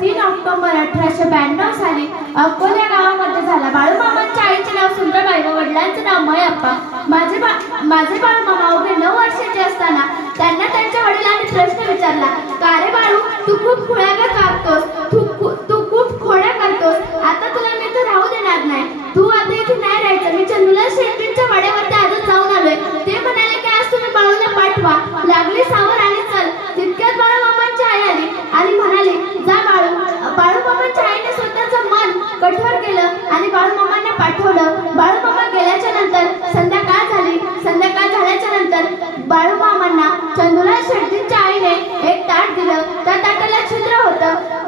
तीन ऑक्टोबर अठराशे ब्याण्णव साली अकोल्या गावामध्ये झाला. बाळूमामांच्या आईचे नाव सुंदरबाई व वडिलांचे नाव मयप्पा. माझे बा माझे बाळूमामा अवघे नऊ वर्षाचे असताना त्यांना त्यांच्या वडिलांनी प्रश्न विचारला का रे बाळू तू खूप खुळ्या आठवलं. बाळूमामा गेल्याच्यानंतर संध्याकाळ झाली. संध्याकाळ झाल्याच्यानंतर बाळूमामांना चंदुला शेट्टींच्या आईने एक ताट दिलं. त्या ताटाला छिद्र होतं.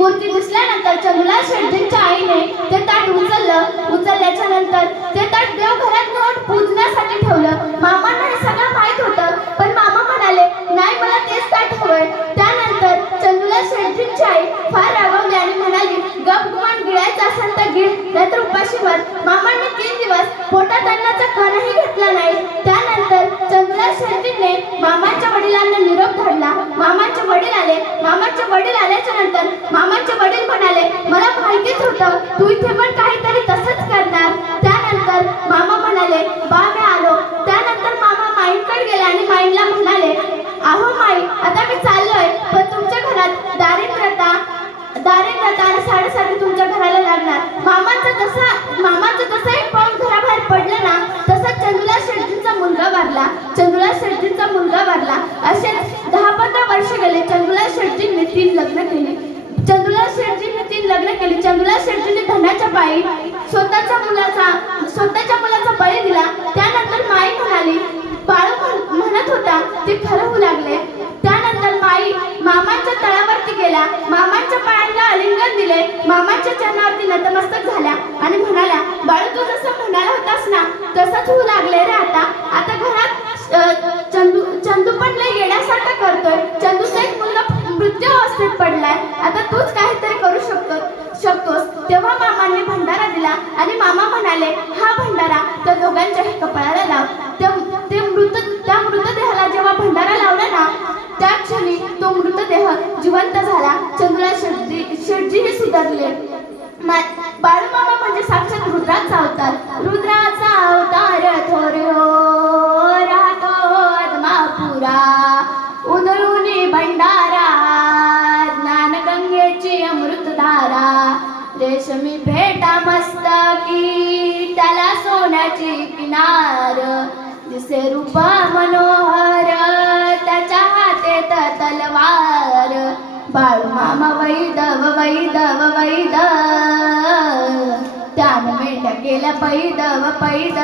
मूर्ती दिसल्यानंतर चंदुला शेटजींच्या आईने ते ताट उचललं. उचलल्याच्या नंतर ते ताट देवघरात नेऊन पूजण्यासाठी ठेवलं. मामांना हे सगळं माहीत होतं पण मामा म्हणाले नाही मला तेच ताट हवंय. त्यानंतर चंदुला शेटजींची आई फार रागवली आणि म्हणाली गप गुमान गिळायचं असेल तर गिळ नाहीतर उपाशीवर मामांनी तीन दिवस पोटात अन्नाचा कणही घेतला नाही. त्यानंतर चंदुला शेटजींनी मामांच्या वडिलांना निरोप धाडला मामांचे वडील आले. मामांचे वडील आल्याच्यानंतर मामांचे वडील म्हणाले मला माहितीच होतं तू इथे पण काहीतरी तसंच करणार. त्यानंतर मामा म्हणाले बा मी आलो. त्यानंतर मामा माईंकडे गेले आणि माईंडला म्हणाले आहो माई आता मी चाललोय पण तुमच्या घरात दारिद्र्यता दारिद्र्यता आणि साडेसाती तुमच्या घराला लागणार. मामाचं जसं मामाचं जसं एक पाऊल घराबाहेर पडलं ना तसं चंदुला शेट्टींचा मुलगा वारला. चंदुला शेट्टींचा मुलगा वारला. असे बाई स्वतःच्या मुलाचा स्वतःच्या मुलाचा बळी दिला. त्यानंतर माई म्हणाली बाळू म्हण- म्हणत होता ते खरं होऊ लागले. त्यानंतर माई मामांच्या तळावरती गेला. मामांच्या पायांना आलिंगन दिले. मामांच्या चरणावरती नतमस्तक झाल्या आणि म्हणाल्या बाळू तू जसं म्हणाला होतास ना तसंच होऊ लागले रे आता. आता घरात चंदू चंदू पण लय येण्यासारखं करतोय. चंदूचा एक मुलगा मृत्यू अवस्थेत पडलाय. आता तूच काहीतरी करू शकतो शकतोस. तेव्हा जिवंत झाला. चंद्रा शेटजी हे सुधारले. मा- बाळूमामा म्हणजे साक्षात रुद्राचा अवतार. रुद्राचा अवतार थोर राहतो आदमापुरा उधळूनी भंडारा ज्ञानगंगेची अमृतधारा. रेशमी भेटा मस्तकी त्याला सोन्याची किनार. दिसे रूपा मनोहर मामा वैदव व वैद. त्यान मेंढ्या केल्या पैदव व पैद.